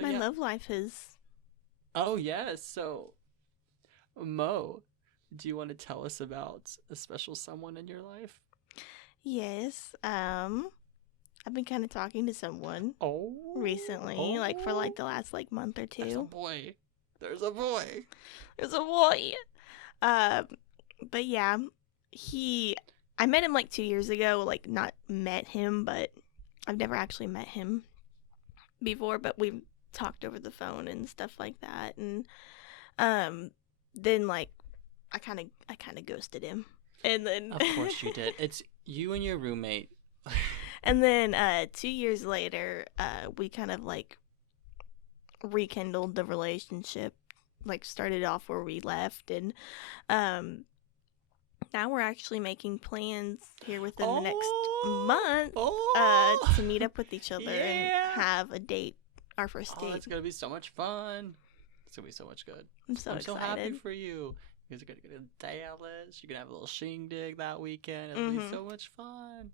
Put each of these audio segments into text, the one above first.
My love life is... Oh, yes. So, Mo, do you want to tell us about a special someone in your life? Yes. I've been kind of talking to someone recently, like for like the last like month or two. There's a boy. There's a boy. There's a boy. But yeah, I met him like 2 years ago. Like not met him, but I've never actually met him before. But we've talked over the phone and stuff like that. And then like I kind of ghosted him. And then Of course you did. It's you and your roommate. And then 2 years later, we kind of like rekindled the relationship, like started off where we left, and now we're actually making plans here within the next month to meet up with each other and have a date, our first date. It's gonna be so much fun. It's gonna be so much good. I'm so excited. So happy for you. You guys are gonna go to Dallas. You're gonna have a little shindig that weekend. It'll be so much fun.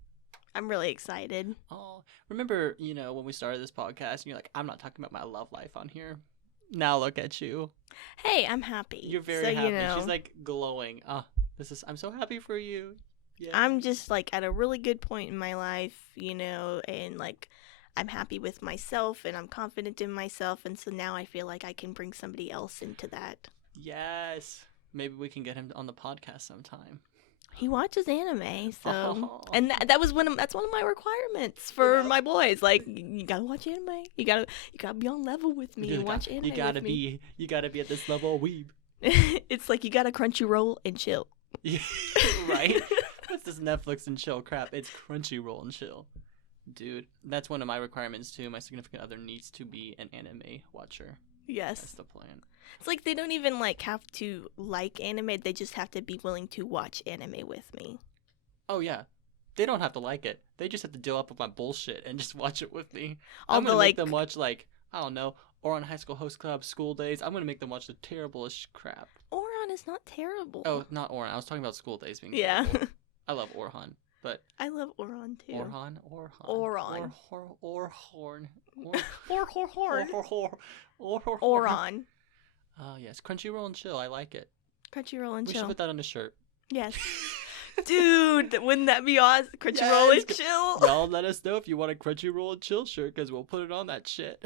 I'm really excited. Oh, remember, when we started this podcast, and you're like, I'm not talking about my love life on here. Now look at you. Hey, I'm happy. You're very happy. She's like glowing. I'm so happy for you. Yeah. I'm just like at a really good point in my life, and like I'm happy with myself and I'm confident in myself. And so now I feel like I can bring somebody else into that. Yes. Maybe we can get him on the podcast sometime. He watches anime, so and that's one of my requirements for my boys. Like, you gotta watch anime. You gotta be on level with me and watch anime. You gotta be at this level of weeb. It's like you gotta Crunchyroll and chill. Right? What's this Netflix and chill crap? It's Crunchyroll and chill, dude. That's one of my requirements too. My significant other needs to be an anime watcher. Yes, that's the plan. It's like they don't even like have to like anime. They just have to be willing to watch anime with me. Oh yeah, they don't have to like it. They just have to deal up with my bullshit and just watch it with me. I'm gonna make them watch like I don't know, Ouran High School Host Club, School Days. I'm gonna make them watch the terriblest crap. Ouran is not terrible. Oh, not Ouran. I was talking about School Days being terrible. I love Ouran, but I love Ouran too. Ouran. Oh, yes. Crunchyroll and chill. I like it. Crunchyroll and chill. We should put that on a shirt. Yes. Dude, wouldn't that be awesome? Crunchyroll and chill. Y'all let us know if you want a Crunchyroll and chill shirt because we'll put it on that shit.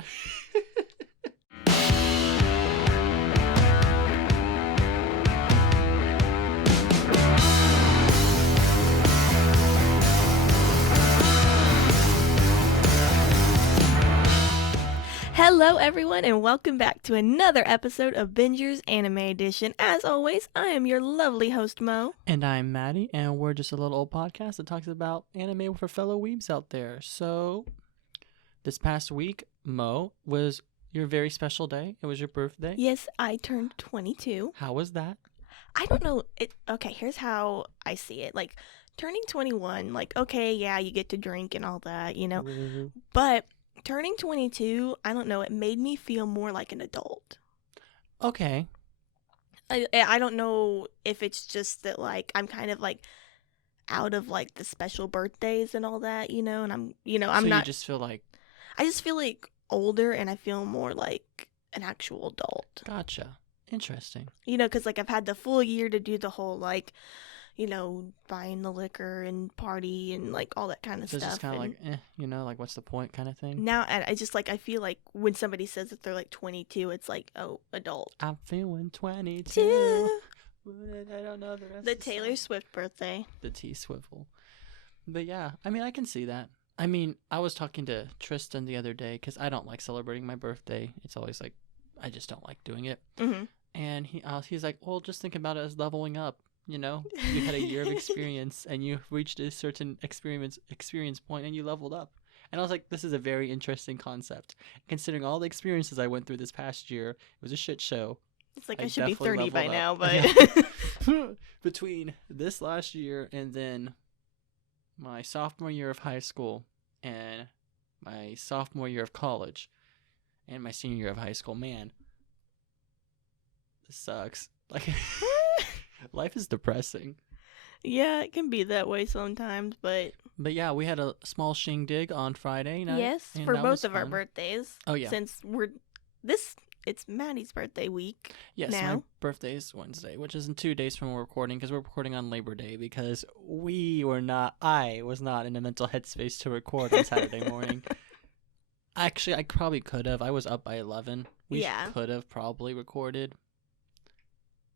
Hello everyone and welcome back to another episode of Bingers Anime Edition. As always, I am your lovely host Mo. And I'm Matty, and we're just a little old podcast that talks about anime for fellow weebs out there. So, this past week, Mo, was your very special day. It was your birthday. Yes, I turned 22. How was that? I don't know. Okay, here's how I see it. Like, turning 21, like, okay, yeah, you get to drink and all that, But turning 22, I don't know, it made me feel more like an adult. Okay. I don't know if it's just that, like, I'm kind of, like, out of, like, the special birthdays and all that, and I'm not... you just feel like... I just feel, like, older and I feel more like an actual adult. Gotcha. Interesting. Because, like, I've had the full year to do the whole, like... buying the liquor and party and, like, all that kind of stuff. It's just kind of like, like, what's the point kind of thing? Now, I just, like, I feel like when somebody says that they're, like, 22, it's like, oh, adult. I'm feeling 22. I don't know the rest The Taylor Swift birthday. The T-Swivel. But, yeah, I mean, I can see that. I mean, I was talking to Tristan the other day because I don't like celebrating my birthday. It's always, like, I just don't like doing it. Mm-hmm. And he's like, well, just think about it as leveling up. You had a year of experience and you reached a certain experience point and you leveled up. And I was like, this is a very interesting concept. Considering all the experiences I went through this past year, it was a shit show. It's like I should be 30 by now, but... Yeah. Between this last year and then my sophomore year of high school and my sophomore year of college and my senior year of high school, man, this sucks. Like... Life is depressing. Yeah, it can be that way sometimes, but yeah, we had a small shindig on Friday night. Yes, for both of our birthdays. Oh yeah, since we're it's Maddie's birthday week. Yes, now. my birthday is Wednesday, which is in 2 days from when we're recording, because we're recording on Labor Day, because I was not in a mental headspace to record on Saturday morning. Actually, I probably could have. I was up by 11. We could have probably recorded,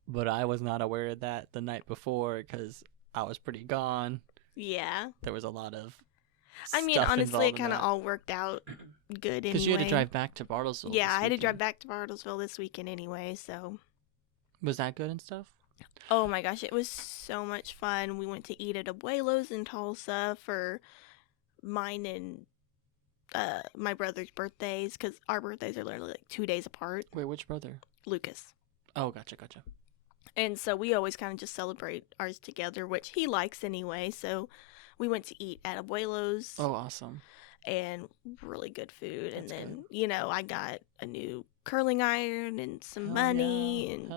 but I was not aware of that the night before because I was pretty gone. Yeah. There was a lot of honestly, it kind of all worked out good anyway. Because you had to drive back to Bartlesville. Yeah, I had to drive back to Bartlesville this weekend anyway, so. Was that good and stuff? Oh my gosh, it was so much fun. We went to eat at Abuelo's in Tulsa for mine and my brother's birthdays, because our birthdays are literally like 2 days apart. Wait, which brother? Lucas. Oh, gotcha. And so we always kind of just celebrate ours together, which he likes anyway, so we went to eat at Abuelo's. Oh, awesome. And really good food. That's and then, good. I got a new curling iron and some money and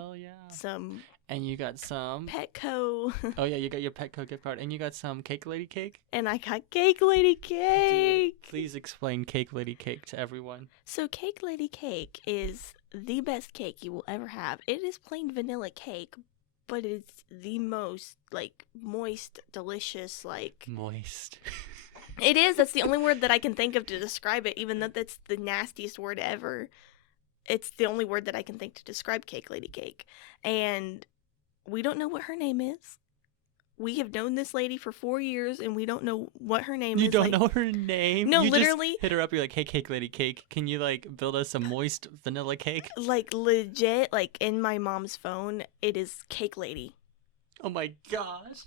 some... And you got some... Petco. Oh, yeah, you got your Petco gift card. And you got some Cake Lady Cake? And I got Cake Lady Cake. Dude, please explain Cake Lady Cake to everyone. So Cake Lady Cake is the best cake you will ever have. It is plain vanilla cake, but it's the most, moist, delicious, Moist. It is. That's the only word that I can think of to describe it, even though that's the nastiest word ever. It's the only word that I can think to describe Cake Lady Cake. And we don't know what her name is. We have known this lady for 4 years, and we don't know what her name is. You don't know her name? No, you literally. Just hit her up. You're like, hey, Cake Lady Cake, can you, build us a moist vanilla cake? Legit, in my mom's phone, it is Cake Lady. Oh, my gosh.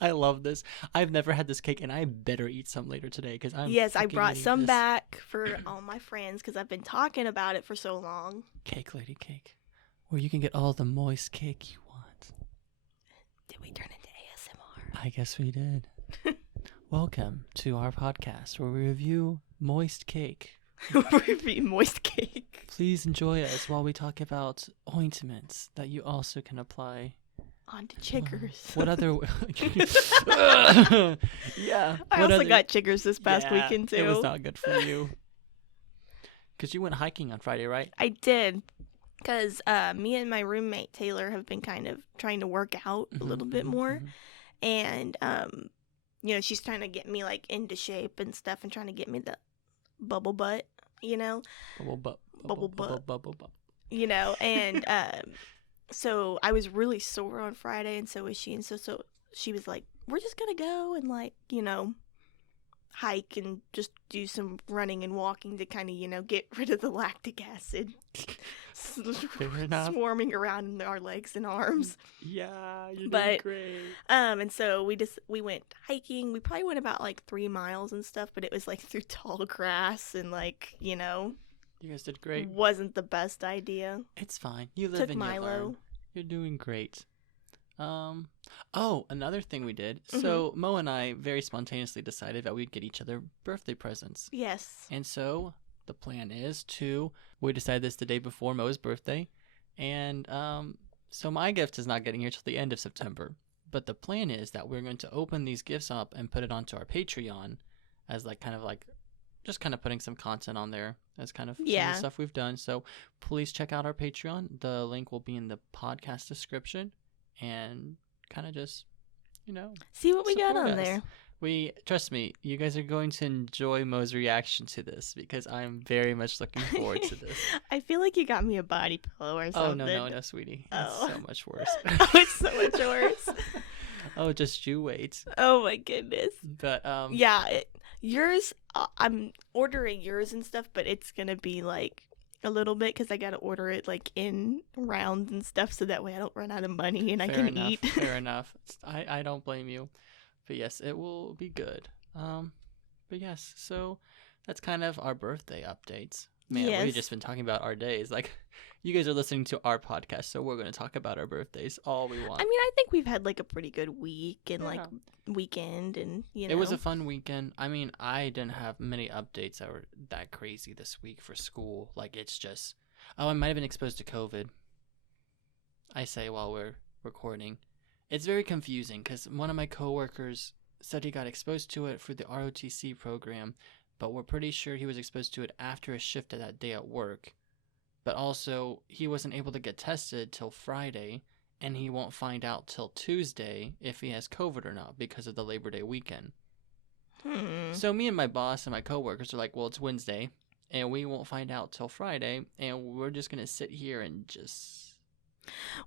I love this. I've never had this cake, and I better eat some later today, because I brought some back for all my friends, because I've been talking about it for so long. Cake Lady Cake, where you can get all the moist cake you want. Did we turn into ASMR? I guess we did. Welcome to our podcast, where we review moist cake. Review moist cake. Please enjoy us while we talk about ointments that you also can apply onto chiggers. What other... Yeah. I also got chiggers this past weekend, too. It was not good for you. Because you went hiking on Friday, right? I did. Because me and my roommate, Taylor, have been kind of trying to work out a little bit more. And, she's trying to get me, into shape and stuff and trying to get me the bubble butt, Bubble butt. And... So I was really sore on Friday, and so was she. And so she was like, we're just going to go and, hike and just do some running and walking to kind of, get rid of the lactic acid swarming around in our legs and arms. Yeah, you're doing great. And so we went hiking. We probably went about 3 miles and stuff, but it was through tall grass and You guys did great. Wasn't the best idea. It's fine. You live and you learn. You're doing great. Another thing we did. Mm-hmm. So Mo and I very spontaneously decided that we'd get each other birthday presents. Yes. And so the plan is we decided this the day before Mo's birthday. And so my gift is not getting here till the end of September. But the plan is that we're going to open these gifts up and put it onto our Patreon as just kind of putting some content on there as kind of some of the stuff we've done. So please check out our Patreon. The link will be in the podcast description, and kind of just, see what we got on there. Trust me, you guys are going to enjoy Mo's reaction to this, because I'm very much looking forward to this. I feel like you got me a body pillow or something. Oh, no, sweetie. It's so much worse. It's so much worse. Oh, just you wait. Oh my goodness. But yours, I'm ordering yours and stuff, but it's gonna be a little bit, because I gotta order it in rounds and stuff, so that way I don't run out of money and I can eat. Fair enough. I don't blame you. But yes, it will be good. But yes, so that's kind of our birthday updates. Man, we've just been talking about our days. You guys are listening to our podcast, so we're going to talk about our birthdays all we want. I mean, I think we've had a pretty good week and weekend, and It was a fun weekend. I mean, I didn't have many updates that were that crazy this week for school. It's just, I might have been exposed to COVID. I say while we're recording. It's very confusing, because one of my coworkers said he got exposed to it for the ROTC program, but we're pretty sure he was exposed to it after his shift of that day at work. But also, he wasn't able to get tested till Friday, and he won't find out till Tuesday if he has COVID or not because of the Labor Day weekend. So me and my boss and my coworkers are like, well, it's Wednesday, and we won't find out till Friday, and we're just going to sit here and just...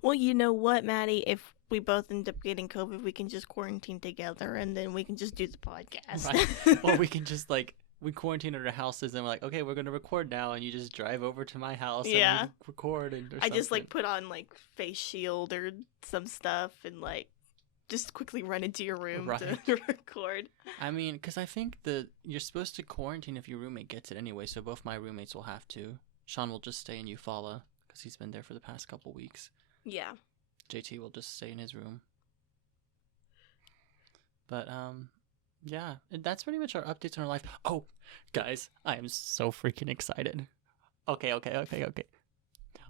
Well, you know what, Matty? If we both end up getting COVID, we can just quarantine together, and then we can just do the podcast. Right. Or we can just, like, we quarantine at our houses, and we're like, okay, we're going to record now, and you just drive over to my house and we record. And, I just, like, put on, like, face shield or some stuff and, like, just quickly run into your room to record. I mean, because I think you're supposed to quarantine if your roommate gets it anyway, so both my roommates will have to. Sean will just stay in Eufaula because he's been there for the past couple weeks. Yeah. JT will just stay in his room. But, yeah, that's pretty much our updates on our life. Oh, guys, I am so freaking excited. Okay.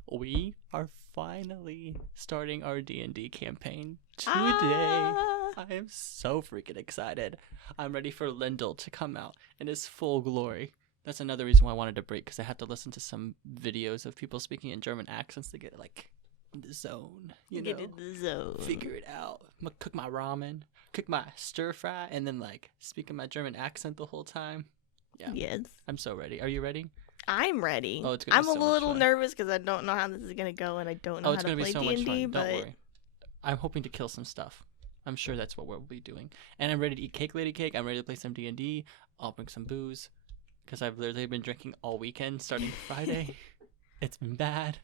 We are finally starting our D&D campaign today. I am so freaking excited. I'm ready for Lindell to come out in his full glory. That's another reason why I wanted to break, because I had to listen to some videos of people speaking in German accents to get, like, in the zone. Get in the zone. Figure it out. Cook my ramen, cook my stir fry, and then, like, speak in my German accent the whole time. Yeah. Yes. I'm so ready. Are you ready? I'm ready. Oh, it's gonna be I'm so a little much fun. nervous because I don't know how this is gonna go, and I don't know how to play D&D. But Don't worry. I'm hoping to kill some stuff. I'm sure that's what we'll be doing. And I'm ready to eat cake, lady cake. I'm ready to play some D&D. I'll bring some booze because I've literally been drinking all weekend starting Friday. It's been bad.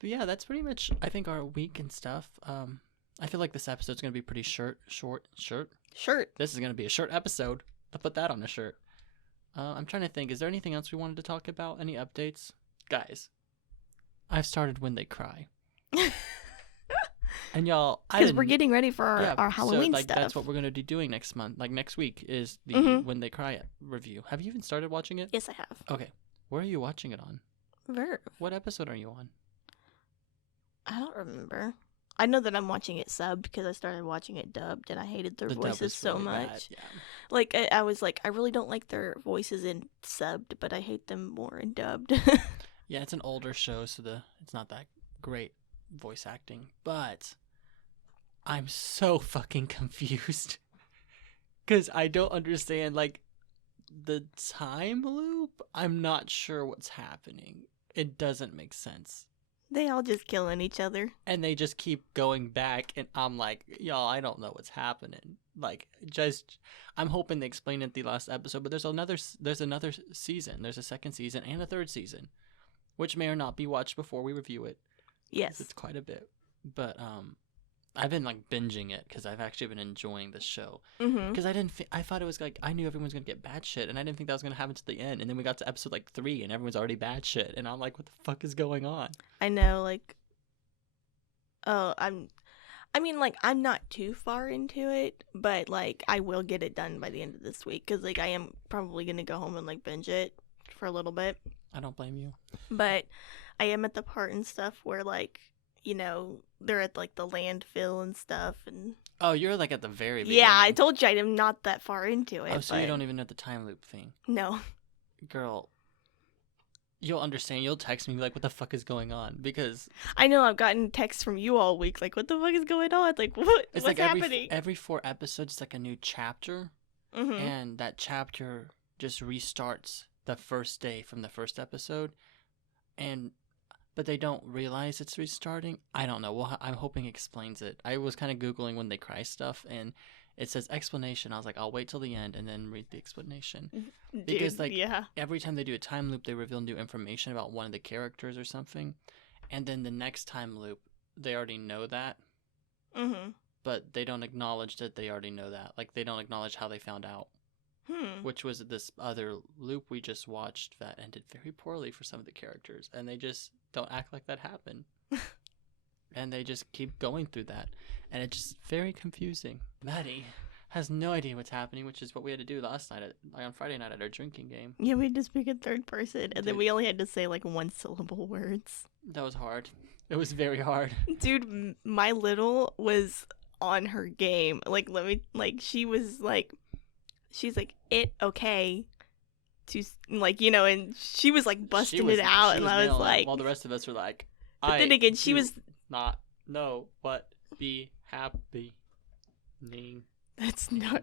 But yeah, that's pretty much, I think, our week and stuff. I feel like this episode's gonna be pretty short. This is gonna be a short episode. I'll put that on a shirt. I'm trying to think. Is there anything else we wanted to talk about? Any updates? Guys, I've started When They Cry. And y'all... Because we're getting ready for our Halloween stuff. That's what we're going to be doing next month. Like, next week is the When They Cry review. Have you even started watching it? Yes, I have. Okay. Where are you watching it on? Verve. What episode are you on? I don't remember. I know that I'm watching it subbed because I started watching it dubbed, and I hated their voices so really much. bad, yeah. Like, I was like, I really don't like their voices in subbed, but I hate them more in dubbed. Yeah, it's an older show, so it's not that great voice acting. But I'm so fucking confused because I don't understand, like, the time loop. I'm not sure what's happening. It doesn't make sense. They all just killing each other. And they just keep going back, and I'm like, y'all, I don't know what's happening. Like, I'm hoping they explain it the last episode, but there's another season. There's a second season and a third season, which may or not be watched before we review it. Yes. It's quite a bit. But, I've been, like, binging it because I've actually been enjoying the show. Because I thought it was, like, I knew everyone was going to get bad shit, and I didn't think that was going to happen to the end. And then we got to episode, like, 3, and everyone's already bad shit. And I'm like, what the fuck is going on? I know, like, I'm not too far into it, but, like, I will get it done by the end of this week. Because, like, I am probably going to go home and, like, binge it for a little bit. I don't blame you. But I am at the part and stuff where, like, you know, they're at, like, the landfill and stuff, and... Oh, you're, like, at the very beginning. Yeah, I told you I'm not that far into it. Oh, so you don't even know the time loop thing? No. Girl, you'll understand. You'll text me, like, what the fuck is going on? Because... I know, I've gotten texts from you all week, like, what the fuck is going on? Like, what's like happening? Every 4 episodes, it's, like, a new chapter, and that chapter just restarts the first day from the first episode, but they don't realize it's restarting. I don't know. Well, I'm hoping it explains it. I was kind of Googling When They Cry stuff, and it says explanation. I was like, I'll wait till the end and then read the explanation. Because, like, every time they do a time loop, they reveal new information about one of the characters or something. And then the next time loop, they already know that. But they don't acknowledge that they already know that. Like, they don't acknowledge how they found out. Which was this other loop we just watched that ended very poorly for some of the characters. And they just don't act like that happened. And they just keep going through that. And it's just very confusing. Matty has no idea what's happening, which is what we had to do last night, on Friday night at our drinking game. Yeah, we had to speak in third person. And then we only had to say, like, 1-syllable words. That was hard. It was very hard. Dude, my little was on her game. Like, she's like, it okay. to, like, you know, and she was like busting it out, and I was nailing it, like, while the rest of us were like, but then again, she was not know what be happening. That's not.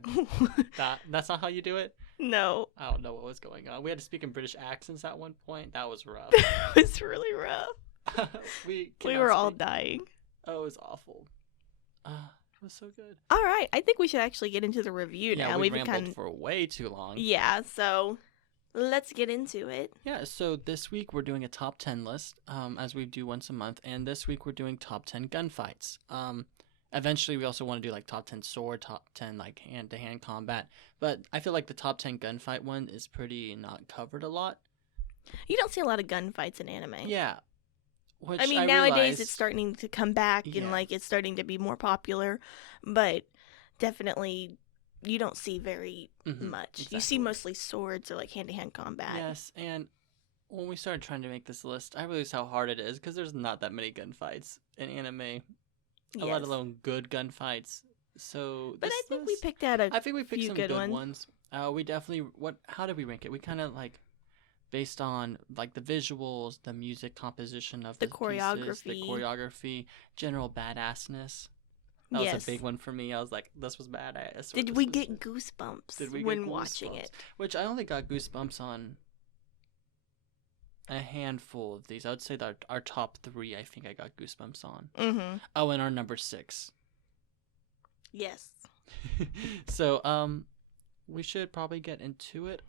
That's not how you do it. No. I don't know what was going on. We had to speak in British accents at one point. That was rough. It was really rough. we were all dying. Oh, it was awful. It was so good. All right, I think we should actually get into the review now. Yeah, we've rambled for way too long. Yeah, so let's get into it. Yeah, so this week we're doing a top 10 list, as we do once a month, and this week we're doing top 10 gunfights. Eventually we also want to do like top 10 sword, top 10 like hand-to-hand combat, but I feel like the top 10 gunfight one is pretty not covered a lot. You don't see a lot of gunfights in anime. Yeah. Which I mean, nowadays it's starting to come back and like it's starting to be more popular, but definitely you don't see very much. Exactly. You see mostly swords or like hand-to-hand combat. Yes, and when we started trying to make this list, I realized how hard it is because there's not that many gunfights in anime, let alone good gunfights. So, but I think we picked out I think we picked some good ones. We definitely how did we rank it? We kind of like based on like the visuals, the music composition of the choreography, pieces, the choreography, general badassness. That was a big one for me. I was like, this was badass. Did we get goosebumps when watching it? Which I only got goosebumps on a handful of these. I would say that our top 3, I think I got goosebumps on. Mm-hmm. Oh, and our number 6. Yes. So, we should probably get into it.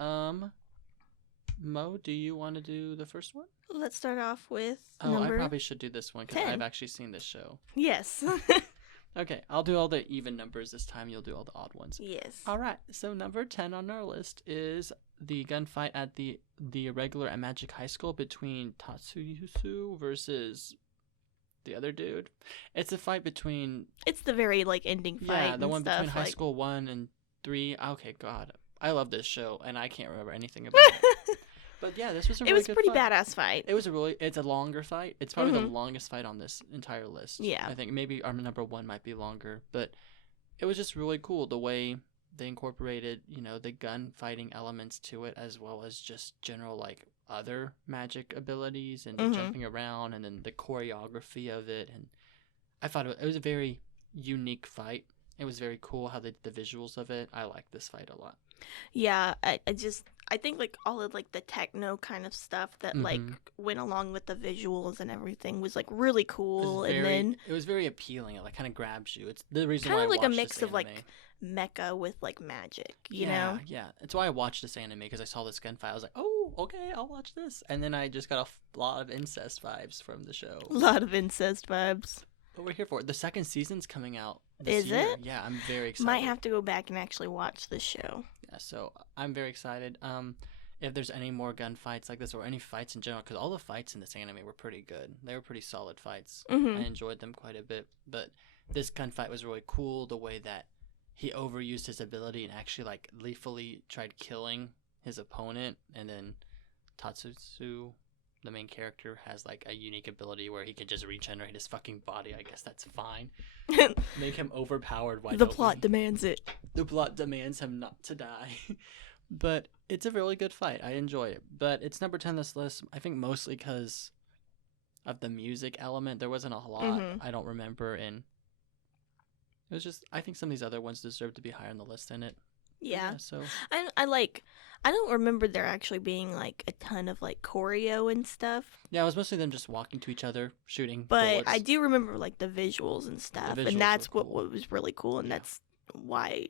Mo, do you want to do the first one? Let's start off with I probably should do this one because I've actually seen this show. Yes. Okay, I'll do all the even numbers this time. You'll do all the odd ones. Yes. All right, so number 10 on our list is the gunfight at the irregular Magic High School between Tatsuyu versus the other dude. It's a fight between... It's the very, like, ending fight. Yeah, the one between High like... School 1 and 3. Okay, God. I love this show, and I can't remember anything about it. But yeah, this was a really good fight. It was a pretty badass fight. It's a longer fight. It's probably the longest fight on this entire list. Yeah. I think maybe our number 1 might be longer, but it was just really cool the way they incorporated, you know, the gun fighting elements to it, as well as just general, like, other magic abilities and the jumping around and then the choreography of it. And I thought it was a very unique fight. It was very cool how they did the visuals of it. I like this fight a lot. Yeah, I think like all of like the techno kind of stuff that like went along with the visuals and everything was like really cool. It was very appealing. It like kind of grabs you. It's the reason why I watched this anime. Kind of like a mix of like mecha with like magic, you know? Yeah. That's why I watched this anime, because I saw this gunfight. I was like, oh, okay, I'll watch this. And then I just got a lot of incest vibes from the show. A lot of incest vibes. But we're here for it. The second season's coming out this year. Is it? Yeah, I'm very excited. Might have to go back and actually watch this show. Yeah, so I'm very excited. If there's any more gunfights like this or any fights in general, because all the fights in this anime were pretty good. They were pretty solid fights. I enjoyed them quite a bit. But this gunfight was really cool. The way that he overused his ability and actually like lethally tried killing his opponent, and then Tatsuyu, the main character, has like a unique ability where he can just regenerate his fucking body. I guess that's fine. Make him overpowered. The plot demands it. The plot demands him not to die. But it's a really good fight. I enjoy it. But it's number 10 on this list, I think mostly because of the music element. There wasn't a lot I don't remember, and it was just, I think some of these other ones deserve to be higher on the list than it. Yeah. So I don't remember there actually being like a ton of like choreo and stuff. Yeah, it was mostly them just walking to each other, shooting But bullets. I do remember like the visuals and stuff, and that's what was really cool, and that's why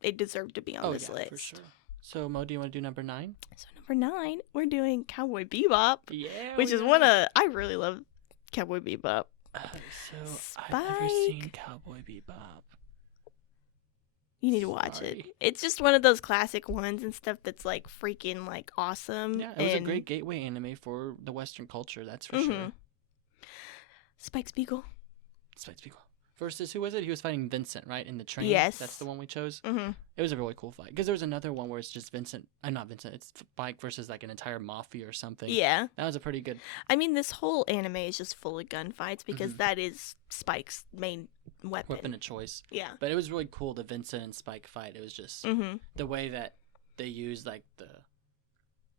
it deserved to be on this list. For sure. So Mo, do you want to do number 9? So number 9, we're doing Cowboy Bebop. Yeah. Which is I really love Cowboy Bebop. I've never seen Cowboy Bebop. You need to watch it. It's just one of those classic ones and stuff that's like freaking like awesome. Yeah, it was a great gateway anime for the Western culture, that's for sure. Spike Spiegel. Versus, who was it? He was fighting Vincent, right? In the train? Yes. That's the one we chose? It was a really cool fight. Because there was another one where it's just Vincent. Not Vincent. It's Spike versus like an entire mafia or something. Yeah. That was a pretty good... I mean, this whole anime is just full of gunfights because that is Spike's main weapon. Weapon of choice. Yeah. But it was really cool, the Vincent and Spike fight. It was just the way that they used like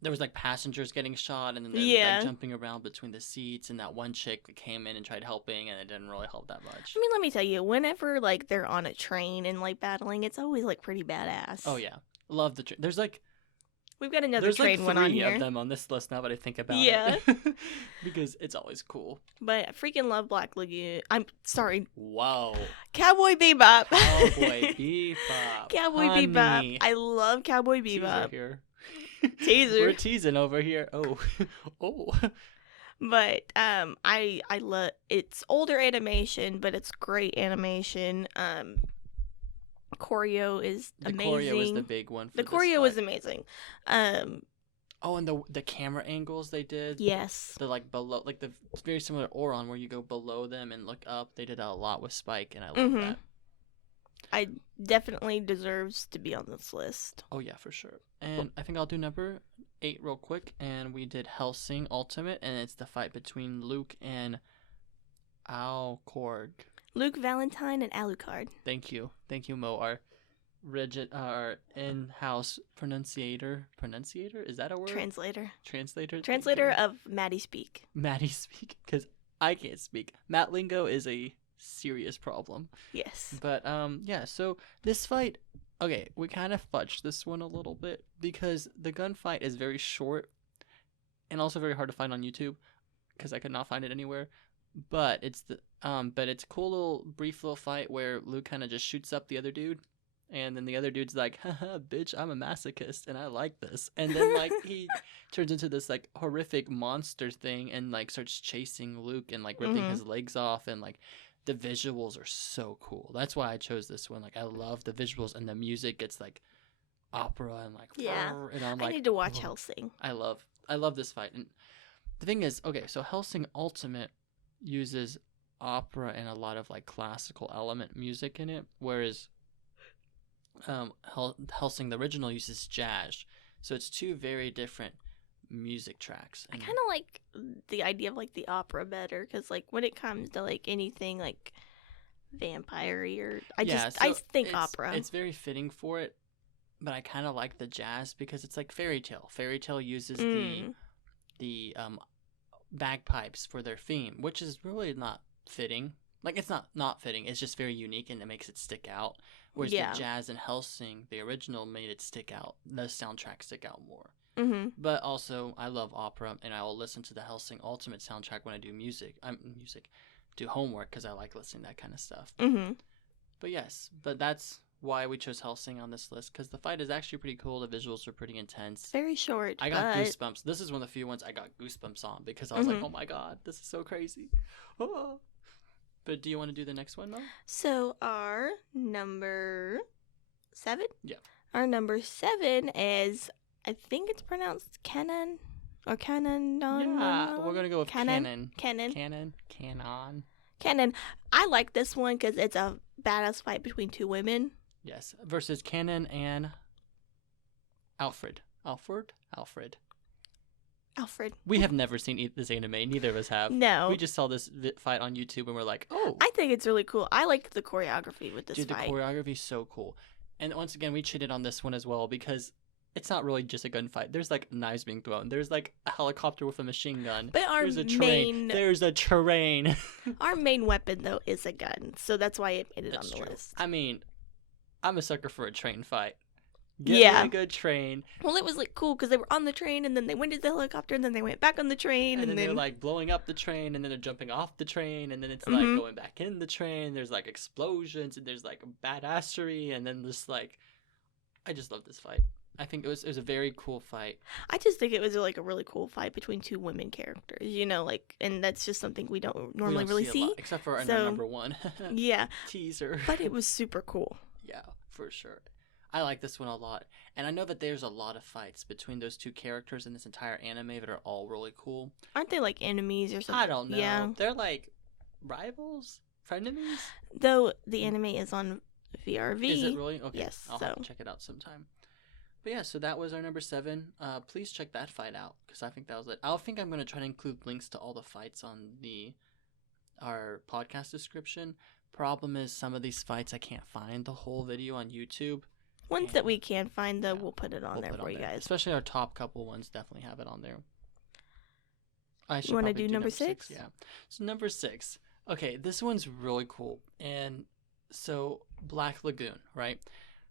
there was like passengers getting shot, and then they were, like jumping around between the seats, and that one chick that came in and tried helping, and it didn't really help that much. I mean, let me tell you, whenever like they're on a train and like battling, it's always like pretty badass. Oh yeah, love the train. There's like we've got another train one on here. There's like 3 of them on this list now that I think about it. Because it's always cool. But I freaking love Black Lagoon. I'm sorry. Wow. Cowboy Bebop. Cowboy Bebop. Cowboy Bebop. I love Cowboy Bebop. Teaser here. Teaser. We're teasing over here. Oh. Oh. But I love it's older animation, but it's great animation. Choreo is amazing. The choreo is the big one. The choreo was amazing. Oh, and the camera angles they did. Yes. The like below, like the very similar Oron where you go below them and look up. They did that a lot with Spike, and I love that. I definitely deserves to be on this list. Oh yeah, for sure. And I think I'll do number 8 real quick. And we did Hellsing Ultimate, and it's the fight between Luke and Alucard. Luke Valentine and Alucard. Thank you, Mo. Our in-house pronunciator. Is that a word? Translator of Matty Speak. Matty Speak, because I can't speak. Matt lingo is a serious problem. Yes. But yeah. So this fight, okay, we kind of fudged this one a little bit because the gunfight is very short, and also very hard to find on YouTube, because I could not find it anywhere. But it's a cool little brief little fight where Luke kind of just shoots up the other dude, and then the other dude's like, haha, bitch, I'm a masochist and I like this. And then like he turns into this like horrific monster thing and like starts chasing Luke and like ripping his legs off, and like the visuals are so cool. That's why I chose this one. Like I love the visuals, and the music gets like opera and like and I'm like, I need to watch Hellsing. I love this fight. And the thing is, okay, so Hellsing Ultimate uses opera and a lot of like classical element music in it, whereas Hellsing the original uses jazz. So it's 2 very different music tracks. I kind of like the idea of like the opera better, because like when it comes to like anything like vampire-y or I think opera. It's very fitting for it, but I kind of like the jazz because it's like fairy tale. Fairy tale uses the bagpipes for their theme, which is really not fitting. Like it's not fitting. It's just very unique, and it makes it stick out. Whereas the jazz in Hellsing, the original, made it stick out. The soundtrack stick out more. But also, I love opera, and I will listen to the Hellsing Ultimate soundtrack when I do do homework, because I like listening to that kind of stuff. But yes, that's why we chose Hellsing on this list, because the fight is actually pretty cool. The visuals are pretty intense. Very short. I got goosebumps. This is one of the few ones I got goosebumps on, because I was like, oh my god, this is so crazy. Oh. But do you want to do the next one, Mo? So our number 7? Yeah. Our number 7 is, I think it's pronounced Canon or Canon. Yeah, we're going to go with Canon. Canon. I like this one because it's a badass fight between 2 women. Yes, versus Canon and Alfred. We have never seen this anime. Neither of us have. No. We just saw this fight on YouTube and we're like, oh. I think it's really cool. I like the choreography with this fight. Dude, the choreography is so cool. And once again, we cheated on this one as well, because it's not really just a gunfight. There's like knives being thrown. There's like a helicopter with a machine gun. But there's a terrain. Our main weapon, though, is a gun. So that's why it made it on the list. I mean, I'm a sucker for a train fight. Give me a good train. Well, it was like cool because they were on the train, and then they went to the helicopter, and then they went back on the train, and then they're like blowing up the train, and then they're jumping off the train, and then it's like going back in the train. There's like explosions, and there's like badassery, and then this like, I just love this fight. I think it was a very cool fight. I just think it was like a really cool fight between 2 women characters, you know, like, and that's just something we don't normally really see. Except for our number 1. Yeah. Teaser. But it was super cool. Yeah, for sure. I like this one a lot. And I know that there's a lot of fights between those 2 characters in this entire anime that are all really cool. Aren't they like enemies or something? I don't know. Yeah. They're like rivals? Frenemies? Though the anime is on VRV. Is it really? Okay. Yes. I'll have to check it out sometime. But yeah, so that was our number 7. Please check that fight out, because I think that was it. I think I'm going to try to include links to all the fights on our podcast description. Problem is, some of these fights I can't find the whole video on YouTube. Ones that we can find, though, we'll put it on we'll there put for on you there. guys. Especially our top couple ones definitely have it on there. I should You want to probably do number 6? Yeah. So number 6. Okay, this one's really cool. And so Black Lagoon, right,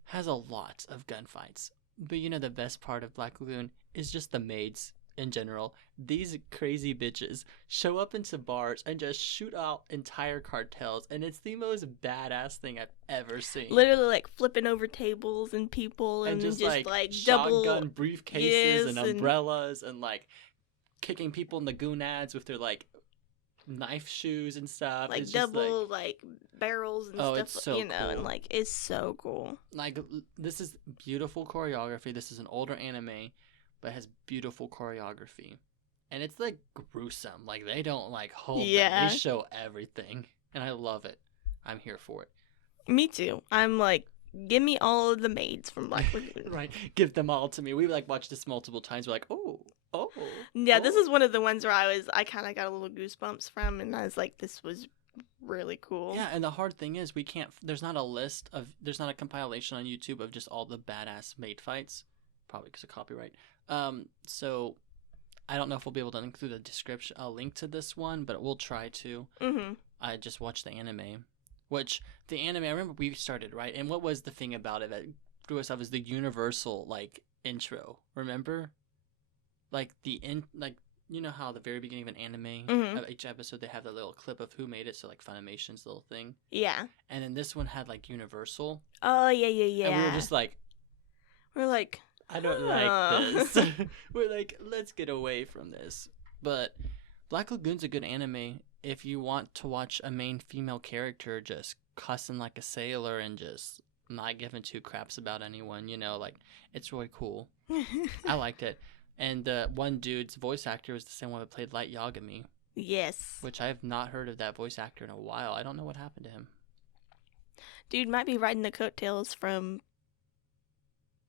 has a lot of gunfights. But you know the best part of Black Lagoon is just the maids in general. These crazy bitches show up into bars and just shoot out entire cartels, and it's the most badass thing I've ever seen. Literally, like, flipping over tables and people, and just like double shotgun briefcases and umbrellas, and like kicking people in the gonads with their like knife shoes and stuff. Like it's double like barrels and stuff. It's so cool. And like it's so cool. Like this is beautiful choreography. This is an older anime, but has beautiful choreography, and it's like gruesome. Like they don't like hold back. They show everything, and I love it. I'm here for it. Me too. I'm like, give me all of the maids from Black Lagoon. Right, give them all to me. We like watched this multiple times. We're like, yeah, this is one of the ones where I kind of got a little goosebumps from, and I was like, this was really cool. Yeah, and the hard thing is there's not a compilation on YouTube of just all the badass maid fights, probably because of copyright. So I don't know if we'll be able to include a link to this one, but we'll try to. I just watched the anime, which the anime I remember we started, right? And what was the thing about it that threw us off is the universal like intro. Remember? Like you know how at the very beginning of an anime, of each episode, they have the little clip of who made it, so like Funimation's little thing. Yeah. And then this one had like Universal. Oh yeah. And we were just like, I don't like this. We're like, let's get away from this. But Black Lagoon's a good anime if you want to watch a main female character just cussing like a sailor and just not giving two craps about anyone. You know, like it's really cool. I liked it. And one dude's voice actor was the same one that played Light Yagami. Yes. Which I have not heard of that voice actor in a while. I don't know what happened to him. Dude might be riding the coattails from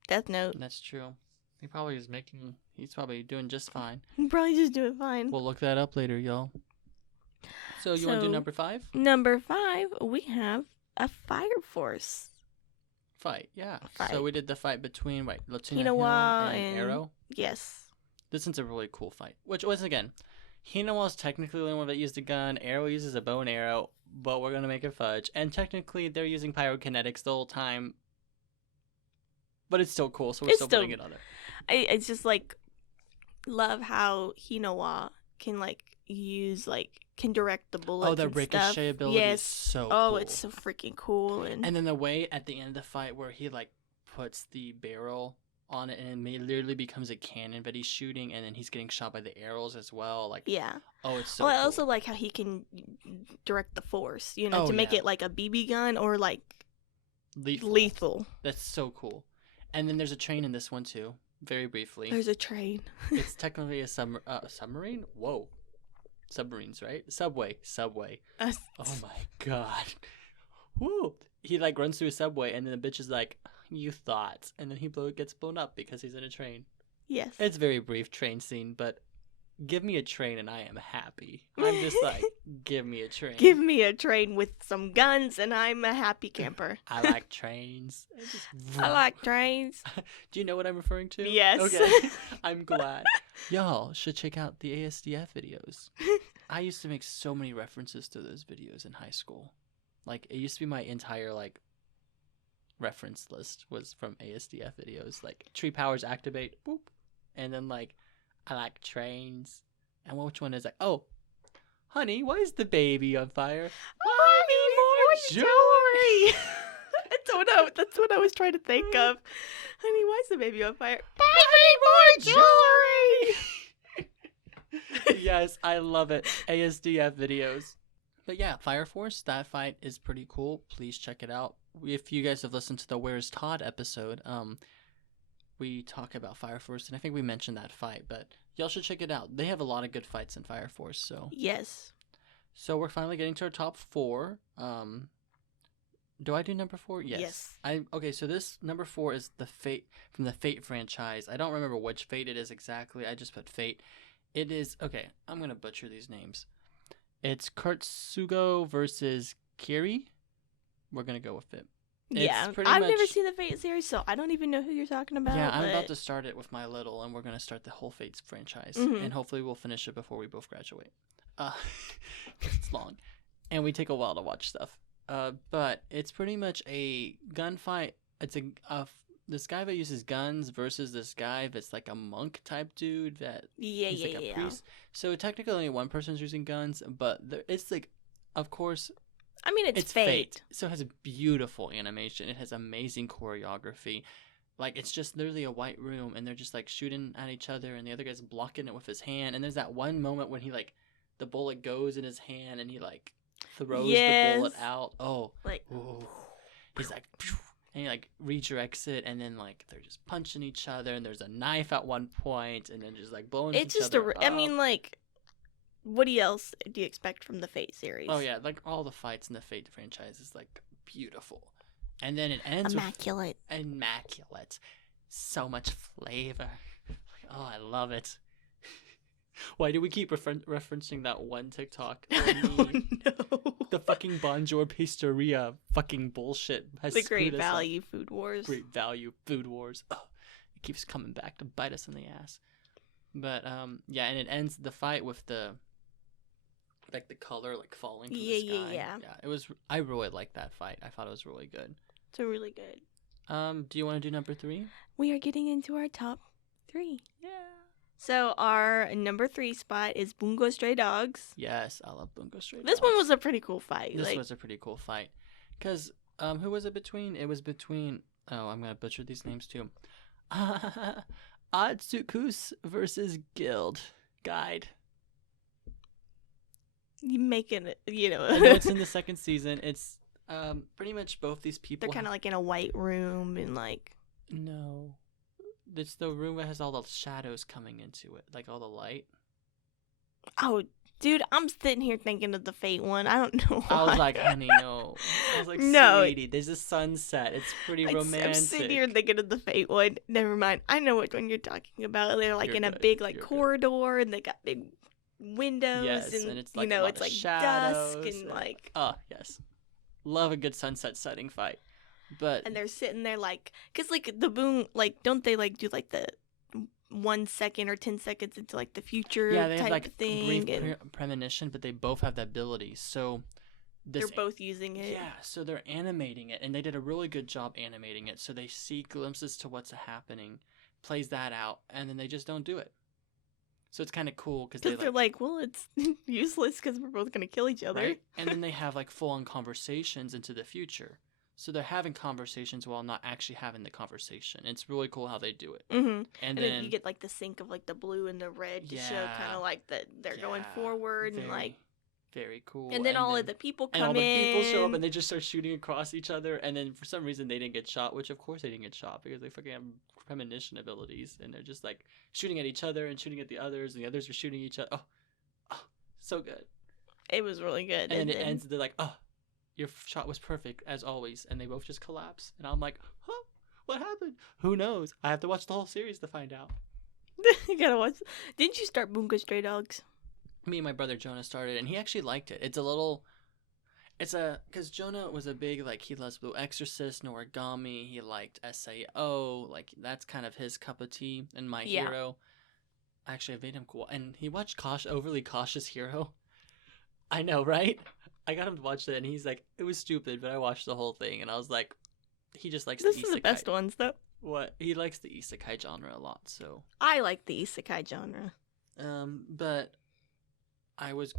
Death Note. That's true. He's probably doing just fine. He's probably just doing fine. We'll look that up later, y'all. So you want to do number 5? Number 5, we have a Fire Force. Fight, yeah. So we did the fight between Latina Hinawa and Arrow. Yes. This one's a really cool fight. Which was, again, Hinawa's technically the only one that used a gun. Arrow uses a bow and arrow, but we're going to make it fudge. And technically, they're using pyrokinetics the whole time. But it's still cool, so we're still putting it on there. It's just, like, love how Hinawa can, like, can direct the bullets. Oh, the ricochet ability is so cool. Oh, it's so freaking cool. And then the way at the end of the fight where he, like, puts the barrel on it and it literally becomes a cannon, but he's shooting and then he's getting shot by the arrows as well. Like, yeah. Oh, it's so cool. I also like how he can direct the force, to make it like a BB gun or like lethal. That's so cool. And then there's a train in this one too, very briefly. There's a train. It's technically a submarine? Whoa. Submarines, right? Subway. Oh my god. Woo! He like runs through a subway and then the bitch is like, you thought. And then he gets blown up because he's in a train. Yes. It's a very brief train scene, but give me a train and I am happy. I'm just like, give me a train. Give me a train with some guns and I'm a happy camper. I like trains. I like trains. Do you know what I'm referring to? Yes. Okay. I'm glad. Y'all should check out the ASDF videos. I used to make so many references to those videos in high school. Like, it used to be my entire, like, reference list was from ASDF videos. Like, tree powers activate, boop. And then, like, I like trains. And which one is like, oh, honey, why is the baby on fire? I need more jewelry. That's what I was trying to think of. Honey, why is the baby on fire? Buy me more jewelry. Yes, I love it. ASDF videos. But yeah, Fire Force, that fight is pretty cool. Please check it out. If you guys have listened to the Where's Todd episode, we talk about Fire Force, and I think we mentioned that fight, but y'all should check it out. They have a lot of good fights in Fire Force, so. Yes. So we're finally getting to our top 4. Do I do number 4? Yes. Okay, so this number 4 is the Fate from the Fate franchise. I don't remember which Fate it is exactly. I just put Fate. It is, okay, I'm going to butcher these names. It's Kurtsugo versus Kiri. We're going to go with it. Yeah, pretty I've much, never seen the Fate series, so I don't even know who you're talking about. Yeah, I'm but... about to start it with my little, and we're gonna start the whole Fates franchise, and hopefully we'll finish it before we both graduate. It's long, and we take a while to watch stuff. But it's pretty much a gunfight. It's this guy that uses guns versus this guy that's like a monk type dude that he's like a priest. So technically only one person's using guns, but it's like, of course, I mean, it's Fate. So it has a beautiful animation. It has amazing choreography. Like, it's just literally a white room, and they're just like shooting at each other, and the other guy's blocking it with his hand. And there's that one moment when he like the bullet goes in his hand, and he like throws the bullet out. Oh, like he's like. And he like redirects it, and then like they're just punching each other, and there's a knife at one point, and then just like blowing each other up. I mean, like, what else do you expect from the Fate series? Oh yeah, like all the fights in the Fate franchise is like beautiful, and then it ends immaculate. So much flavor. Oh, I love it. Why do we keep referencing that one TikTok? Oh, no. The fucking Bonjour Pizzeria fucking bullshit has the Great Value Food Wars. Great Value Food Wars. Oh, it keeps coming back to bite us in the ass. But yeah, and it ends the fight with the like the color like falling from the sky. Yeah. It was. I really liked that fight. I thought it was really good. It's really good. Do you want to do number 3? We are getting into our top 3. Yeah. So our number 3 spot is Bungo Stray Dogs. Yes, I love Bungo Stray Dogs. This one was a pretty cool fight. This was a pretty cool fight. Because, who was it between? It was between, oh, I'm going to butcher these names too. Atsukus versus Guide. You making it, I know it's in the second season. It's pretty much both these people. They're kind of like in a white room and like. No. It's the room that has all the shadows coming into it, like all the light. Oh, dude, I'm sitting here thinking of the Fate one. I don't know why. I was like, honey, no. I was like, no. Sweetie, there's a sunset. It's pretty romantic. I'm sitting here thinking of the Fate one. Never mind. I know which one you're talking about. They're like a big like corridor, and they got big windows, yes, and it's like it's like shadows, dusk and like. Oh yes, love a good sunset setting fight. And they're sitting there like, cause like the boom, like don't they like do like the 1 second or 10 seconds into like the future they type have like of thing? Brief premonition, but they both have the ability. So they're both using it. Yeah, so they're animating it, and they did a really good job animating it. So they see glimpses to what's happening, plays that out, and then they just don't do it. So it's kind of cool because they're like, well, it's useless because we're both gonna kill each other. Right? And then they have like full-on conversations into the future. So they're having conversations while not actually having the conversation. It's really cool how they do it. Mm-hmm. And then you get like the sync of like the blue and the red to show kind of like that they're going forward and like. Very cool. And then all of the people come in. And all the people show up and they just start shooting across each other. And then for some reason they didn't get shot, which of course they didn't get shot because they fucking have premonition abilities. And they're just like shooting at each other and shooting at the others. And the others are shooting each other. Oh, so good. It was really good. And then it ends, they're like, oh. Your shot was perfect, as always. And they both just collapse. And I'm like, huh? What happened? Who knows? I have to watch the whole series to find out. You gotta watch. Didn't you start Bungo Stray Dogs? Me and my brother Jonah started, and he actually liked it. Because Jonah was a big, like, he loves Blue Exorcist, Noragami. He liked SAO. Like, that's kind of his cup of tea. And My Hero. Actually, I made him cool. And he watched Overly Cautious Hero. I know, right? I got him to watch it, and he's like, it was stupid, but I watched the whole thing, and I was like, he just likes the isekai. This is the best ones, though. What? He likes the isekai genre a lot, so. I like the isekai genre. But I was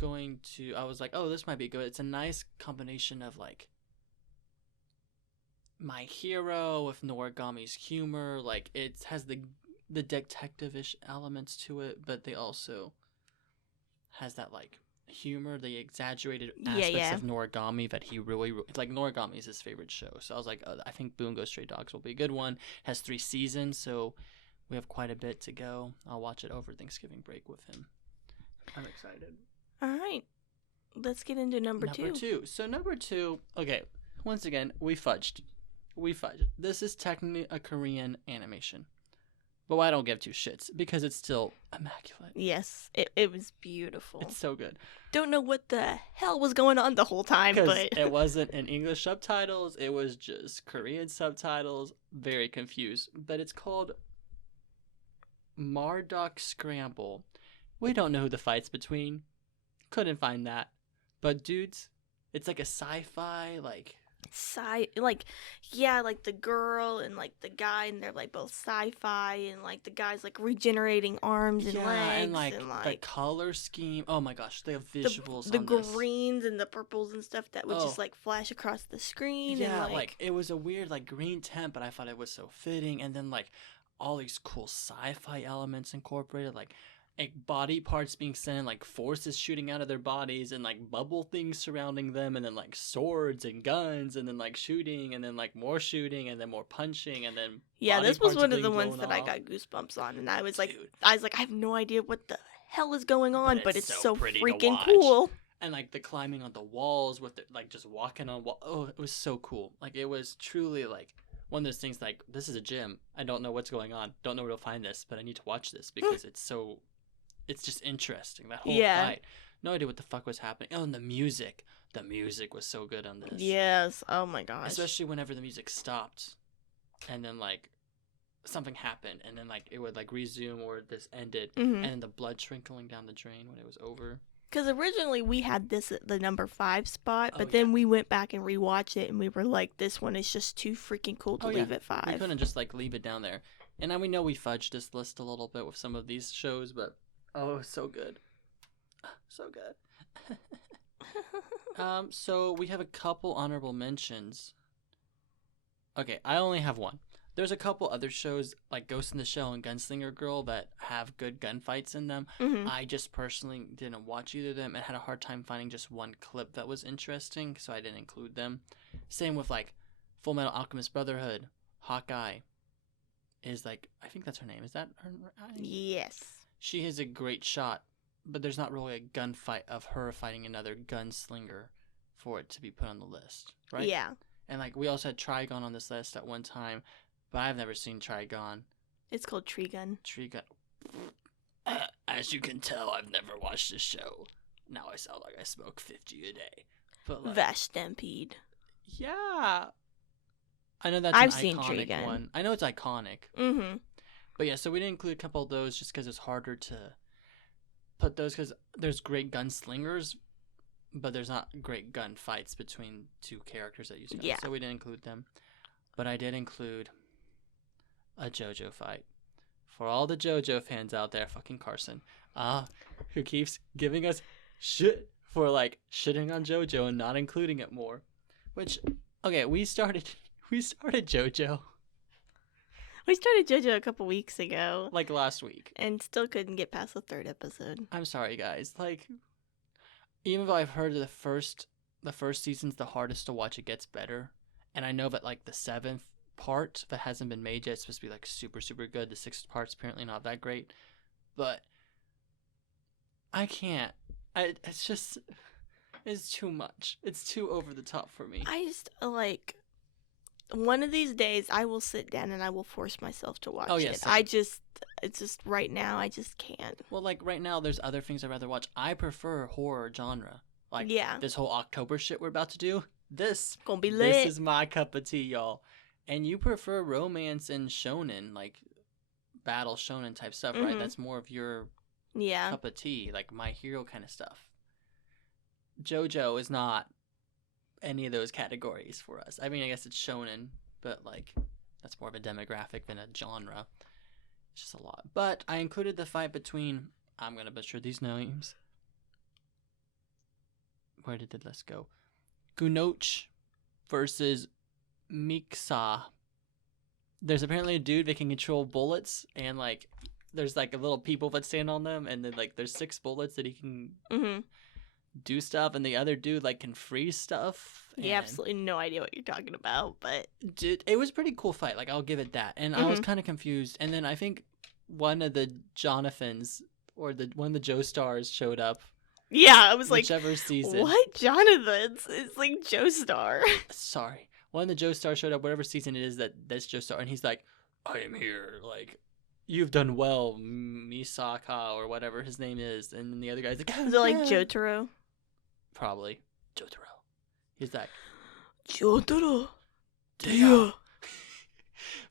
like, oh, this might be good. It's a nice combination of, like, My Hero with Noragami's humor. Like, it has the detective-ish elements to it, but they also has that, like, humor, the exaggerated aspects of Noragami that he really like. Noragami is his favorite show, so I was like, I think Bungo Stray Dogs will be a good one. It has 3 seasons, so we have quite a bit to go. I'll watch it over Thanksgiving break with him. I'm excited. All right, let's get into number 2. So number 2, okay, once again, we fudged. This is technically a Korean animation, But I don't give two shits because it's still immaculate. Yes, it was beautiful. It's so good. Don't know what the hell was going on the whole time, Because but it wasn't in English subtitles. It was just Korean subtitles. Very confused. But it's called Marduk Scramble. We don't know who the fight's between. Couldn't find that. But dudes, it's like a sci-fi, like like the girl and like the guy, and they're like both sci-fi, and like the guy's like regenerating arms and legs, and like the color scheme. Oh my gosh, they have visuals. The on this. greens and the purples and stuff that would just like flash across the screen. Yeah, and like it was a weird like green tint, but I thought it was so fitting. And then like all these cool sci-fi elements incorporated, like body parts being sent in, like forces shooting out of their bodies, and like bubble things surrounding them, and then like swords and guns, and then like shooting, and then like more shooting, and then more punching, and then this was one of the ones that I got goosebumps on, and I was like, I have no idea what the hell is going on, but it's so freaking cool. And like the climbing on the walls with like just walking on wall. Oh, it was so cool. Like it was truly like one of those things. Like, this is a gym. I don't know what's going on. Don't know where to find this, but I need to watch this because it's just interesting. That whole fight. No idea what the fuck was happening. Oh, and the music. The music was so good on this. Yes. Oh my gosh. Especially whenever the music stopped, and then like something happened, and then like it would like resume or this ended, and then the blood trickling down the drain when it was over. Because originally we had this at the number 5 spot, but then we went back and rewatched it, and we were like, this one is just too freaking cool to leave at 5. We couldn't just like leave it down there. And now we know we fudged this list a little bit with some of these shows, but oh, it was so good. So good. So we have a couple honorable mentions. Okay, I only have one. There's a couple other shows like Ghost in the Shell and Gunslinger Girl that have good gunfights in them. I just personally didn't watch either of them and had a hard time finding just one clip that was interesting, so I didn't include them. Same with like Full Metal Alchemist Brotherhood. Hawkeye is like, I think that's her name. Is that her name? Yes. She has a great shot, but there's not really a gunfight of her fighting another gunslinger for it to be put on the list, right? Yeah. And like we also had Trigon on this list at one time, but I've never seen Trigon. It's called Trigun. Trigun. As you can tell, I've never watched this show. Now I sound like I smoke 50 a day. But like, Vash Stampede. Yeah. I know that's I've an seen iconic Trigun. one. I know it's iconic. But yeah, so we didn't include a couple of those just because it's harder to put those because there's great gunslingers, but there's not great gunfights between two characters that use guns. Yeah. So we didn't include them. But I did include a JoJo fight. For all the JoJo fans out there, fucking Carson, who keeps giving us shit for like shitting on JoJo and not including it more. Which, okay, we started JoJo. We started JoJo a couple weeks ago. Like last week. And still couldn't get past the 3rd episode. I'm sorry, guys. Like, even though I've heard the first season's the hardest to watch, it gets better. And I know that like the 7th part that hasn't been made yet, it's supposed to be like super, super good. The 6th part's apparently not that great. But I can't. It's too much. It's too over the top for me. I just like... One of these days, I will sit down and I will force myself to watch it. Same. It's just right now, I just can't. Well, like right now, there's other things I'd rather watch. I prefer horror genre. Like this whole October shit we're about to do. This gonna be lit. This is my cup of tea, y'all. And you prefer romance and shonen, like battle shonen type stuff, right? That's more of your cup of tea, like My Hero kind of stuff. JoJo is not any of those categories for us. I mean, I guess it's shonen, but like that's more of a demographic than a genre. It's just a lot. But I included the fight between, I'm gonna butcher these names. Where did the list go? Gunoch versus Miksa. There's apparently a dude that can control bullets, and like there's like a little people that stand on them, and then like there's 6 bullets that he can do stuff, and the other dude like can freeze stuff. Yeah, absolutely no idea what you're talking about, but it was a pretty cool fight. Like I'll give it that. And I was kind of confused, and then I think one of the Jonathans or one of the Joestars showed up. Yeah, I was like, whichever season. What Jonathans? It's like Joestar. Sorry, one of the Joestars showed up, whatever season it is that that's Joestar, and he's like, I am here, like you've done well, Misaka, or whatever his name is. And then the other guy's like, Is it like Jotaro? Probably. Jotaro. He's like, Jotaro. Dear.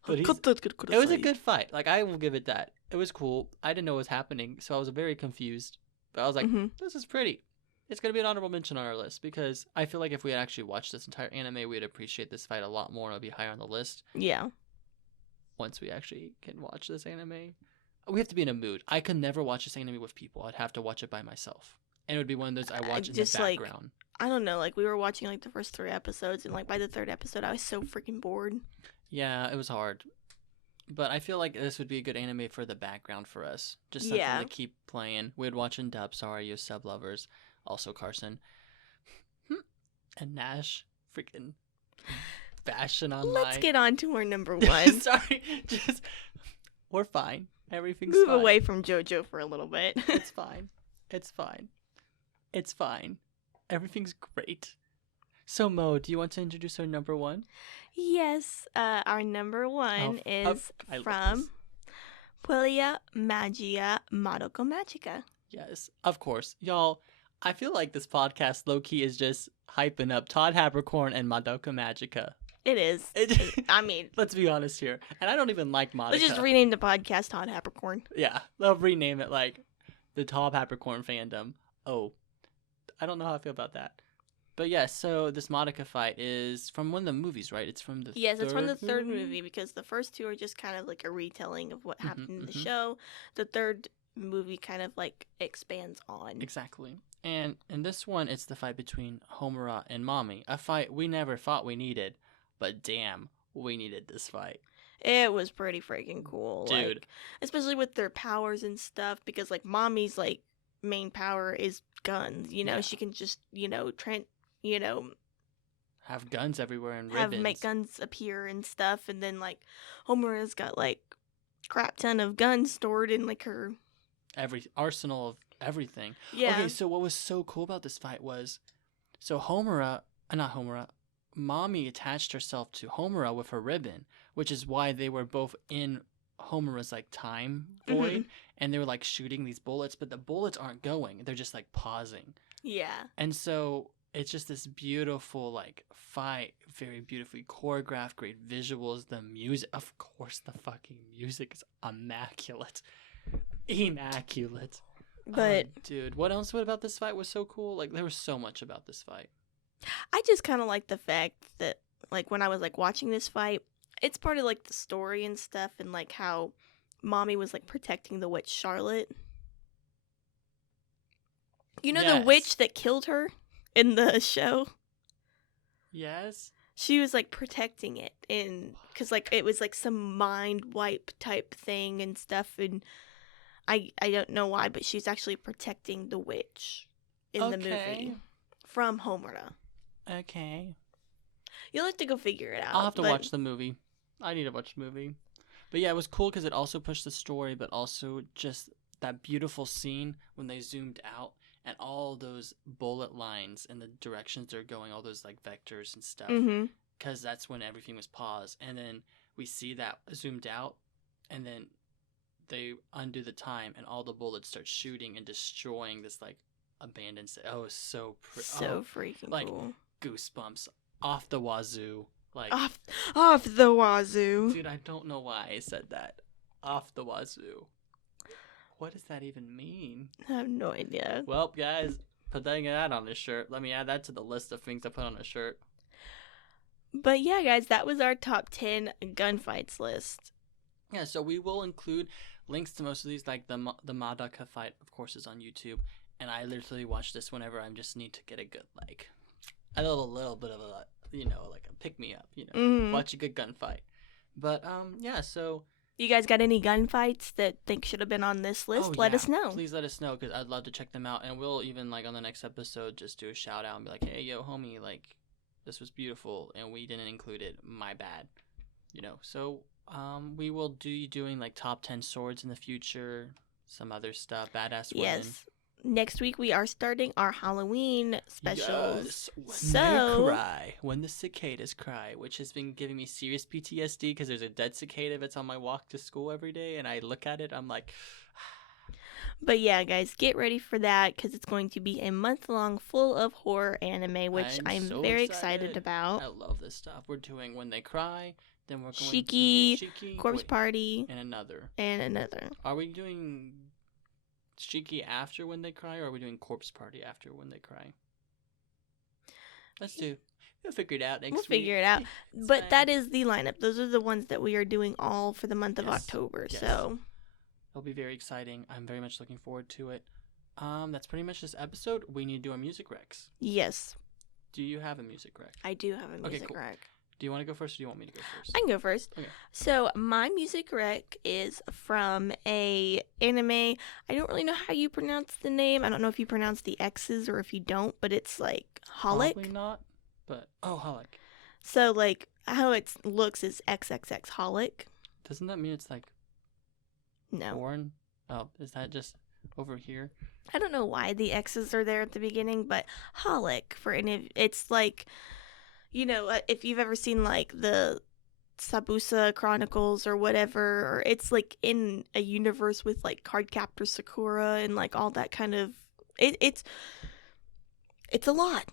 But it It was a good fight. Like, I will give it that. It was cool. I didn't know what was happening, so I was very confused. But I was like, this is pretty. It's going to be an honorable mention on our list, because I feel like if we had actually watched this entire anime, we'd appreciate this fight a lot more, and it would be higher on the list. Yeah. Once we actually can watch this anime. We have to be in a mood. I could never watch this anime with people. I'd have to watch it by myself. And it would be one of those I watch in the background. I don't know, like, we were watching, like, the first 3 episodes, and, like, by the 3rd episode, I was so freaking bored. Yeah, it was hard. But I feel like this would be a good anime for the background for us. Just something to keep playing. We'd watch in dub. Sorry, you sub lovers. Also Carson. And Nash. Freaking fashion online. Let's get on to our number 1. Sorry. We're fine. Everything's Move fine. away from JoJo for a little bit. It's fine. It's fine. It's fine. Everything's great. So, Mo, do you want to introduce our number 1? Yes, our number 1 is from Puella Magia Madoka Magica. Yes, of course. Y'all, I feel like this podcast low-key is just hyping up Todd Habercorn and Madoka Magica. It is. I mean, let's be honest here. And I don't even like Madoka. Let's just rename the podcast Todd Habercorn. Yeah, they'll rename it like the Todd Habercorn fandom. Oh, I don't know how I feel about that. But yeah, so this Madoka fight is from one of the movies, right? It's from the it's from the 3rd movie, because the first 2 are just kind of like a retelling of what happened in the show. The 3rd movie kind of like expands on. Exactly. And in this one, it's the fight between Homura and Mami. A fight we never thought we needed, but damn, we needed this fight. It was pretty freaking cool. Dude. Like, especially with their powers and stuff, because like Mami's like main power is guns. You know, she can just, have guns everywhere and ribbons. Make guns appear and stuff, and then like Homura's got like crap ton of guns stored in like her every arsenal of everything. Yeah. Okay, so what was so cool about this fight was, so Mami attached herself to Homura with her ribbon, which is why they were both in Homura's like time void, and they were like shooting these bullets, but the bullets aren't going; they're just like pausing. Yeah. And so it's just this beautiful like fight, very beautifully choreographed, great visuals. The music, of course, the fucking music is immaculate. But dude, what else about this fight was so cool? Like, there was so much about this fight. I just kind of like the fact that, like, when I was like watching this fight, it's part of like the story and stuff, and like how Mami was like protecting the witch Charlotte. You know, the witch that killed her in the show? Yes. She was like protecting it, and because like it was like some mind wipe type thing and stuff, and I don't know why, but she's actually protecting the witch in the movie from Homura. Okay. You'll have to go figure it out. I'll have to watch the movie. I need to watch the movie. But yeah, it was cool because it also pushed the story, but also just that beautiful scene when they zoomed out and all those bullet lines and the directions they're going, all those like vectors and stuff. Because that's when everything was paused. And then we see that zoomed out, and then they undo the time and all the bullets start shooting and destroying this like abandoned city. Oh, it's so freaking like, cool. Goosebumps off the wazoo. Like off the wazoo. Dude, I don't know why I said that. Off the wazoo. What does that even mean? I have no idea. Well, guys, putting that on a shirt. Let me add that to the list of things I put on a shirt. But yeah, guys, that was our top 10 gunfights list. Yeah, so we will include links to most of these, like the Madoka fight, of course, is on YouTube. And I literally watch this whenever I just need to get a good, like, a little bit of a, like a pick-me-up, watch a good gunfight. But, yeah, so... You guys got any gunfights that think should have been on this list? Let us know. Please let us know, because I'd love to check them out. And we'll even, like, on the next episode, just do a shout-out and be like, hey, yo, homie, like, this was beautiful, and we didn't include it. My bad. So, we will be doing, like, top 10 swords in the future, some other stuff, badass women. Yes. next week we are starting our Halloween specials. Yes, when So- they cry, when the cicadas cry, which has been giving me serious PTSD because there's a dead cicada that's on my walk to school every day, and I look at it, I'm like, But yeah, guys, get ready for that because it's going to be a month-long full of horror anime, which I'm I'm so very excited. excited about. I love this stuff. We're doing When They Cry, then we're going Shiki, to do Shiki, Corpse wait, Party, and another. and another. Are we doing Shiki after When They Cry, or are we doing Corpse Party after When They Cry? Let's do. We'll figure it out next We'll week. figure it out. It's But fine. that is the lineup. Those are the ones that we are doing all for the month of Yes, October. yes. So It'll be very exciting. I'm very much looking forward to it. That's pretty much this episode. We need to do our music recs. yes, Do you have a music rec? I do have a music cool. rec. Do you want to go first, or do you want me to go first? I can go first. Okay. So my music rec is from a anime. I don't really know how you pronounce the name. I don't know if you pronounce the X's or if you don't, but it's like Holic. Probably not, but Holic. So like how it looks is XXXHolic. Doesn't that mean it's like No, foreign? Oh, is that just over here? I don't know why the X's are there at the beginning, but Holic for any. It's like, you know, if you've ever seen like the Sabusa Chronicles or whatever, or it's like in a universe with like Cardcaptor Sakura and like all that kind of. It's a lot.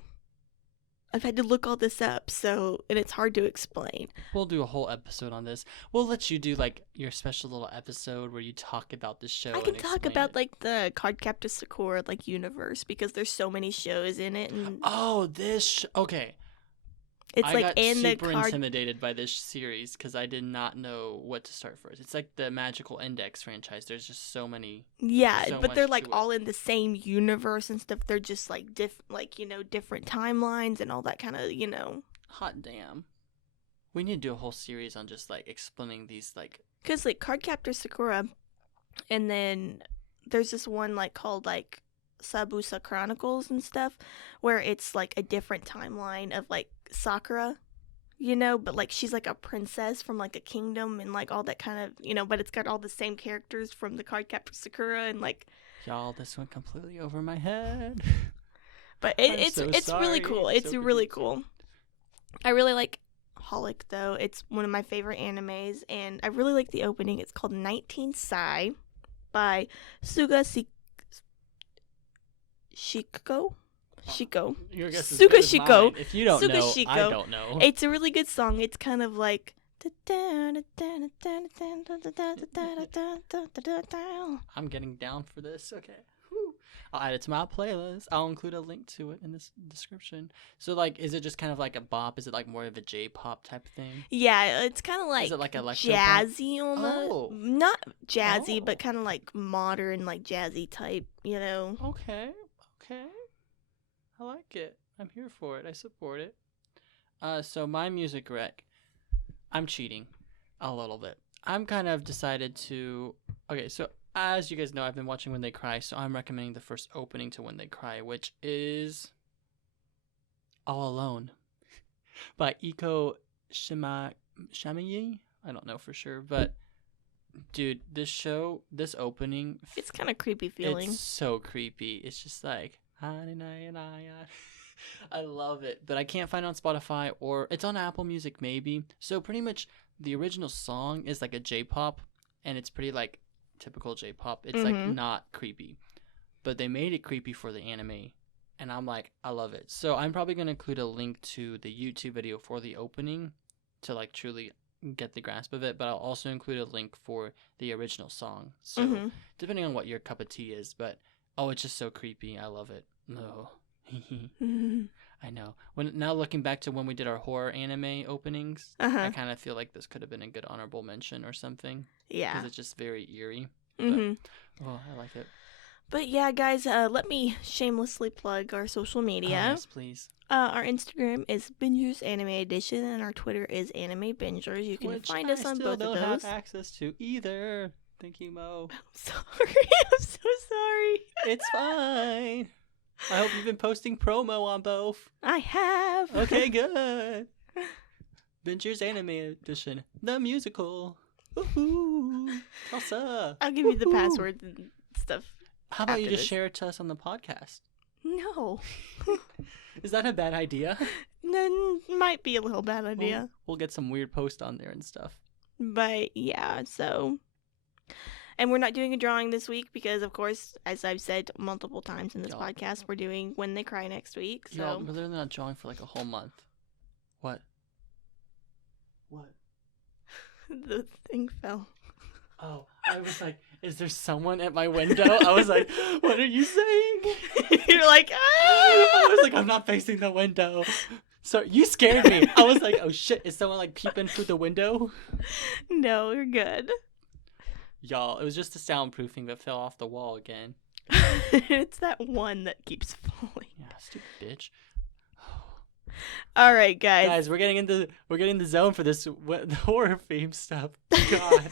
I've had to look all this up, so and it's hard to explain. We'll do a whole episode on this. We'll let you do like your special little episode where you talk about the show. I can and talk explain about it. like the Cardcaptor Sakura like universe because there's so many shows in it, and Oh, this. Okay. it's I like got in the super card. intimidated by this series because I did not know what to start first. It's like the Magical Index franchise. There's just so many. Yeah, so but they're much like to it. all in the same universe and stuff. They're just like different timelines and all that kind of, Hot damn. We need to do a whole series on just like explaining these like. Cuz like Cardcaptor Sakura, and then there's this one like called like Sabusa Chronicles and stuff where it's like a different timeline of like Sakura, but like she's like a princess from like a kingdom and like all that kind of, but it's got all the same characters from the Cardcaptor Sakura and like. Y'all, this went completely over my head. But I'm it's so really sorry. cool. I'm It's so really confused. cool. I really like Holic though. It's one of my favorite animes, and I really like the opening. It's called 19 Sai by Suga Shiko. Your guess is Suga good as Shiko. mine. If you don't Suga know, I Shiko. don't know. It's a really good song. It's kind of like. I'm getting down for this. Okay. Whew. I'll add it to my playlist. I'll include a link to it in this description. So, like, is it just kind of like a bop? Is it like more of a J-pop type thing? Yeah, it's kind of like, Is it like electro pop? jazzy almost. Oh. Not jazzy, Oh. but kind of like modern, like jazzy type, Okay. I like it. I'm here for it. I support it. So my music rec, I'm cheating a little bit. I'm kind of decided to. Okay, so as you guys know, I've been watching When They Cry, so I'm recommending the first opening to When They Cry, which is All Alone by Iko Shamayi. I don't know for sure, but dude, this opening, It's kind of creepy feeling. it's so creepy. It's just like, I love it, but I can't find it on Spotify, or it's on Apple Music maybe. So pretty much the original song is like a J-pop, and it's pretty like typical J-pop. It's like Mhm. not creepy, but they made it creepy for the anime, and I'm like, I love it. So I'm probably gonna include a link to the YouTube video for the opening to like truly get the grasp of it, but I'll also include a link for the original song. So Mhm. depending on what your cup of tea is, but it's just so creepy. I love it. No. I know. Now looking back to when we did our horror anime openings, I Uh-huh. kind of feel like this could have been a good honorable mention or something because Yeah. it's just very eerie. Mhm. I like it. But yeah, guys, let me shamelessly plug our social media. Yes, please. Our Instagram is Bingers Anime Edition, and our Twitter is Anime Bingers. You can Which find I us on still both don't of those. have access to either. Thank you, Mo. I'm sorry. I'm so sorry. It's fine. I hope you've been posting promo on both. I have. Okay, good. Ventures Anime Edition, the musical. Woohoo! Tulsa. I'll give you the Woohoo. passwords and stuff. How about you after just this. share it to us on the podcast? No. Is that a bad idea? Might be a little bad idea. We'll get some weird post on there and stuff. But yeah, so. And we're not doing a drawing this week because, of course, as I've said multiple times in this podcast, we're doing When They Cry next week. So. Y'all, we're literally not drawing for like a whole month. What? The thing fell. Oh, I was like, is there someone at my window? I was like, what are you saying? You're like, ah! I was like, I'm not facing the window. So you scared me. I was like, oh shit, is someone like peeping through the window? No, you're good. Y'all, it was just the soundproofing that fell off the wall again. It's that one that keeps falling. Yeah, stupid bitch. All right, guys. Guys, we're getting the zone for this horror theme stuff. God.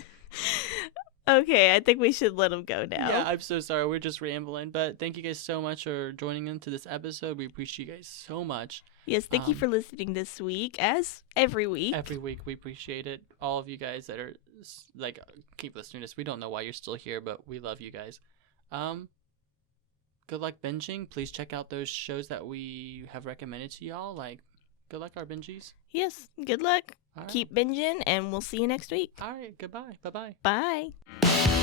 Okay, I think we should let him go now. Yeah, I'm so sorry. We're just rambling, but thank you guys so much for joining into this episode. We appreciate you guys so much. Yes, thank you for listening this week, as every week. Every week, we appreciate it. All of you guys that are like keep listening to us. We don't know why you're still here, but we love you guys. Good luck binging. Please check out those shows that we have recommended to y'all. Like, good luck, our bingies. Yes, good luck. All right. Keep binging, and we'll see you next week. All right, goodbye. Bye-bye. Bye.